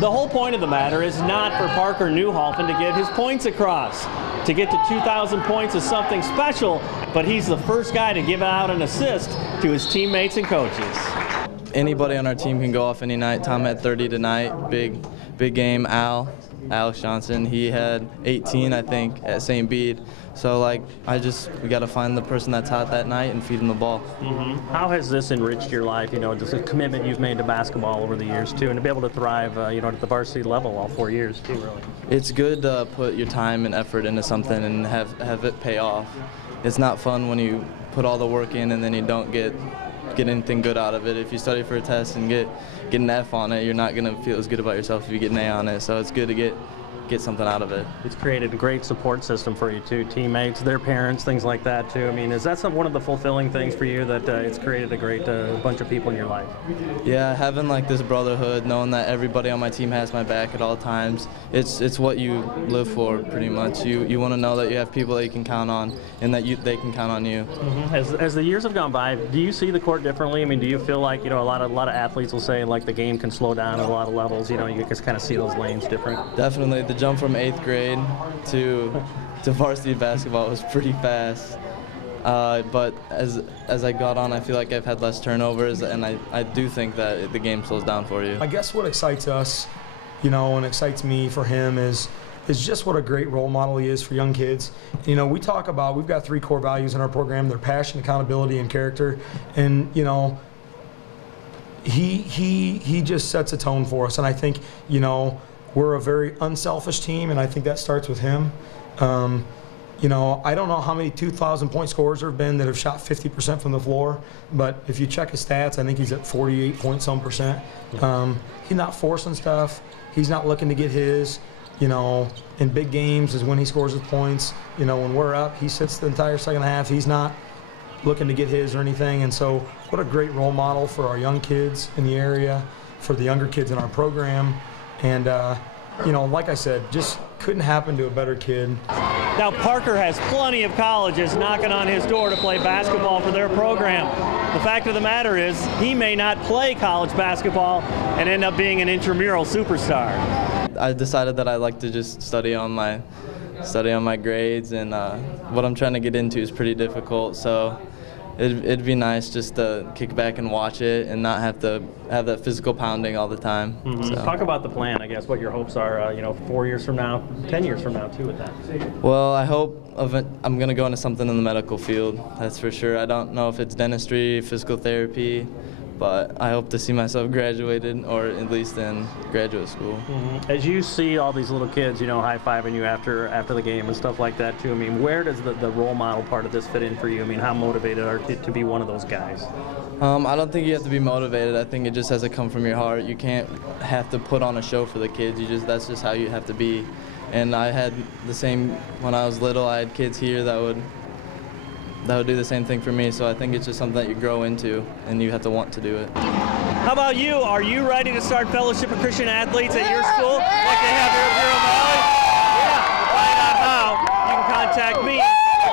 The whole point of the matter is not for Parker Neuhalfen to get his points across. To get to 2,000 points is something special, but he's the first guy to give out an assist to his teammates and coaches. Anybody on our team can go off any night. Tom had 30 tonight. Big game. Alex Johnson, he had 18, I think, at St. Bede. So, we got to find the person that's hot that night and feed him the ball. How has this enriched your life, just the commitment you've made to basketball over the years, too, and to be able to thrive, at the varsity level all 4 years, too, really? It's good to put your time and effort into something and have it pay off. It's not fun when you put all the work in and then you don't get anything good out of it. If you study for a test and get an F on it, you're not going to feel as good about yourself if you get an A on it. So it's good to get something out of it. It's created a great support system for you too, teammates, their parents, things like that too. I mean, is that one of the fulfilling things for you, that it's created a great bunch of people in your life? Yeah, having this brotherhood, knowing that everybody on my team has my back at all times, it's what you live for pretty much. You want to know that you have people that you can count on and that they can count on you. As the years have gone by, do you see the court differently? I mean, do you feel like, a lot of athletes will say the game can slow down at a lot of levels, you just kind of see those lanes different? Definitely. The jump from 8th grade to varsity basketball was pretty fast. But as I got on, I feel like I've had less turnovers, and I do think that the game slows down for you. I guess what excites us, and excites me for him is just what a great role model he is for young kids. We talk about, we've got 3 core values in our program. They're passion, accountability, and character. And, he just sets a tone for us. And I think, we're a very unselfish team, and I think that starts with him. I don't know how many 2,000-point scorers there have been that have shot 50% from the floor, but if you check his stats, I think he's at 48-point-some%. He's not forcing stuff. He's not looking to get his. In big games is when he scores his points. When we're up, he sits the entire second half. He's not looking to get his or anything. And so what a great role model for our young kids in the area, for the younger kids in our program. And, like I said, just couldn't happen to a better kid. Now, Parker has plenty of colleges knocking on his door to play basketball for their program. The fact of the matter is, he may not play college basketball and end up being an intramural superstar. I decided that I like to just study on my grades, and what I'm trying to get into is pretty difficult. So it'd be nice just to kick back and watch it and not have to have that physical pounding all the time. So. Talk about the plan, I guess, what your hopes are, 4 years from now, 10 years from now, too, with that. Well, I hope I'm going to go into something in the medical field, that's for sure. I don't know if it's dentistry, physical therapy, but I hope to see myself graduated, or at least in graduate school. As you see all these little kids, high-fiving you after the game and stuff like that, too, I mean, where does the role model part of this fit in for you? I mean, how motivated are you to be one of those guys? I don't think you have to be motivated. I think it just has to come from your heart. You can't have to put on a show for the kids. That's just how you have to be. And I had the same when I was little. I had kids here that would do the same thing for me. So I think it's just something that you grow into, and you have to want to do it. How about you? Are you ready to start Fellowship of Christian Athletes at your school, like they have here at Bureau Valley? Yeah, to find out how, you can contact me.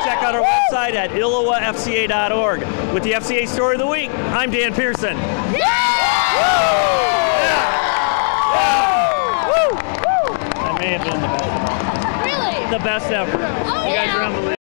Check out our website at illawafca.org. With the FCA Story of the Week, I'm Dan Pearson. Yeah! That may have been the best. Really? The best ever. Oh, you guys are unbelievable.